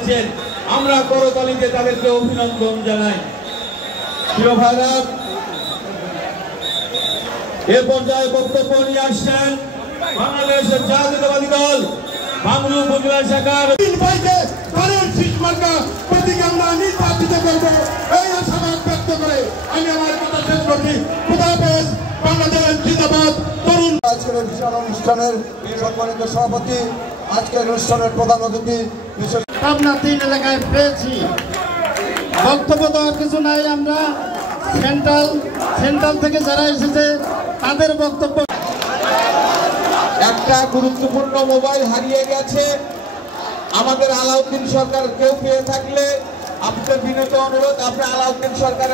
করেছেন, আমরা করতালিতে তাদেরকে অভিনন্দন জানাই। প্রিয় ভাইরা, এ পর্যায়ে বক্তব্য নিয়ে আসছেন বাংলাদেশের জাতীয়তাবাদী দল বাংলা উপজেলা শাখার নির্বাচিত করব এই আশাবাদ ব্যক্ত করে আমি আমার কথা শেষ করছি। খুদাহাফেজ, বাংলাদেশ জিন্দাবাদ। তরুণ আজকের বিশাল অনুষ্ঠানের সম্মানিত সভাপতি, আজকের অনুষ্ঠানের প্রধান অতিথি পাবনা 3 এলাকায় পেয়েছি। বক্তব্য দেওয়ার কিছু নাই, আমরা সেন্ট্রাল থেকে যারা এসেছে তাদের বক্তব্য। একটা গুরুত্বপূর্ণ মোবাইল হারিয়ে গেছে, আমাদের আলাউদ্দিন সরকার কেউ পেয়ে থাকলে আপনাদের বিনীত অনুরোধ, আপনি আলাউদ্দিন সরকার